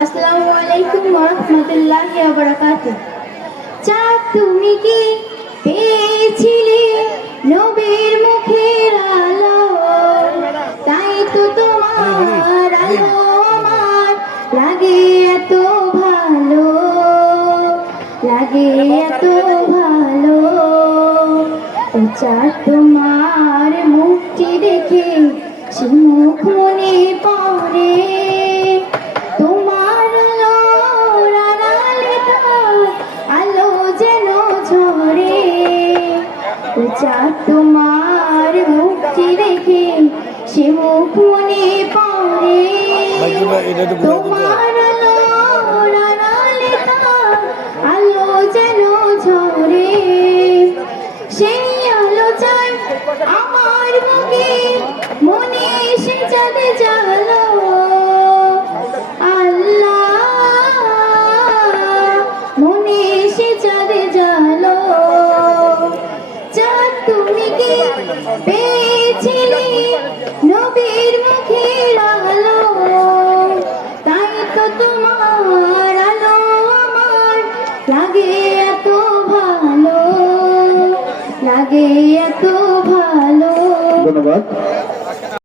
আসসালামু আলাইকুম ওয়া রাহমাতুল্লাহি ওয়া বারাকাতুহু। চাঁদ তুমি কি পেয়েছিলে নবীর মুখের আলো? তাই তো তোমার আলো আমার লাগে এত ভালো, লাগে এত ভালো। ও চাঁদ তোমার মুখটি দেখে সে মুখ মনে পড়ে। চাঁদ তোমার মুখটি দেখে সে মুখ মনে পড়ে। তোমার আলো যেন ঝরে, সেই আলো চাই আমার বুকে, মনে সে চাঁদ জালো। আল্লাহ মনে সে চাঁদ জালো। চাঁদ তুমি কি পেয়েছিলে নবীর মুখের আলো? তাই তো তোমার আলো আমার লাগে এত ভালো, লাগে এত ভালো। ধন্যবাদ।